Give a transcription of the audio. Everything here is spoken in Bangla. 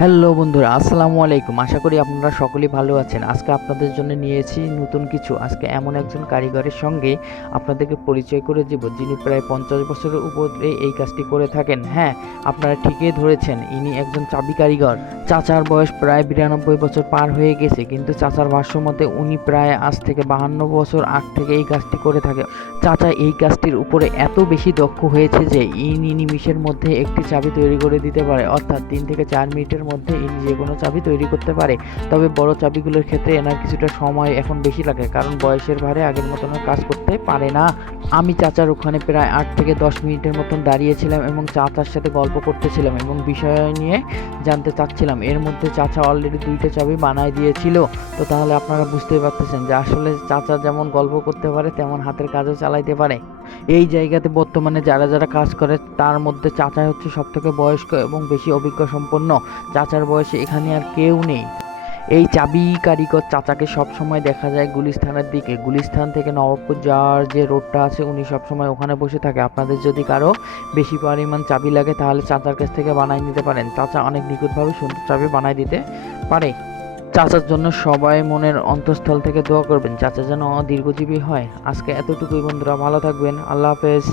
হ্যালো বন্ধুরা, আসসালামু আলাইকুম। আশা করি আপনারা সকলেই ভালো আছেন। আজকে আপনাদের জন্য নিয়েছি নতুন কিছু। আজকে এমন একজন কারিগরের সঙ্গে আপনাদেরকে পরিচয় করে দিব, যিনি প্রায় 50 বছরের উপরে এই কাজটি করে থাকেন। হ্যাঁ, আপনারা ঠিকই ধরেছেন, ইনি একজন চাবি কারিগর। চাচার বয়স প্রায় 92 বছর পার হয়ে গেছে, কিন্তু চাচার ভাষ্যমতে উনি প্রায় আজ থেকে 52 বছর আগ থেকে এই কাজটি করে থাকে। চাচা এই কাজটির উপরে এত বেশি দক্ষ হয়েছে যে ইনি নিমিষের মধ্যে একটি চাবি তৈরি করে দিতে পারে, অর্থাৎ 3 থেকে 4 মিনিটের মধ্যে ইনি যে কোনো চাবি তৈরি করতে পারে। তবে বড় চাবিগুলোর ক্ষেত্রে এনার কিছুটা সময় এখন বেশি লাগে, কারণ বয়সের ভারে আগের মতন কাজ করতে পারে না। আমি চাচার ওখানে প্রায় 8 থেকে 10 মিনিটের মতন দাঁড়িয়েছিলাম এবং চাচার সাথে গল্প করতেছিলাম এবং বিষয় নিয়ে জানতে চাচ্ছিলাম। এর মধ্যে চাচা অলরেডি 2টা চাবি বানায় দিয়েছিল। তো তাহলে আপনারা বুঝতেই পারতেছেন যে আসলে চাচা যেমন গল্প করতে পারে তেমন হাতের কাজও চালাইতে পারে। এই জায়গাতে বর্তমানে যারা যারা কাজ করে তার মধ্যে চাচা হচ্ছে সবথেকে বয়স্ক এবং বেশি অভিজ্ঞ সম্পন্ন। চাচার বয়সে এখানে আর কেউ নেই। এই চাবি কারিগর চাচাকে সবসময় দেখা যায় গুলিস্তানের দিকে। গুলিস্তান থেকে নবাবপুর যাওয়ার যে রোডটা আছে উনি সবসময় ওখানে বসে থাকে। আপনাদের যদি কারো বেশি পরিমাণ চাবি লাগে তাহলে চাচার কাছ থেকে বানাই নিতে পারেন। চাচা অনেক নিখুঁতভাবে সুন্দর চাবি বানাই দিতে পারে। চাচার জন্য সবাই মনের অন্তঃস্থল থেকে দোয়া করবেন, চাচা যেন দীর্ঘজীবী হয়। আজকে এতটুকুই বন্ধুরা, ভালো থাকবেন। আল্লাহ হাফেজ।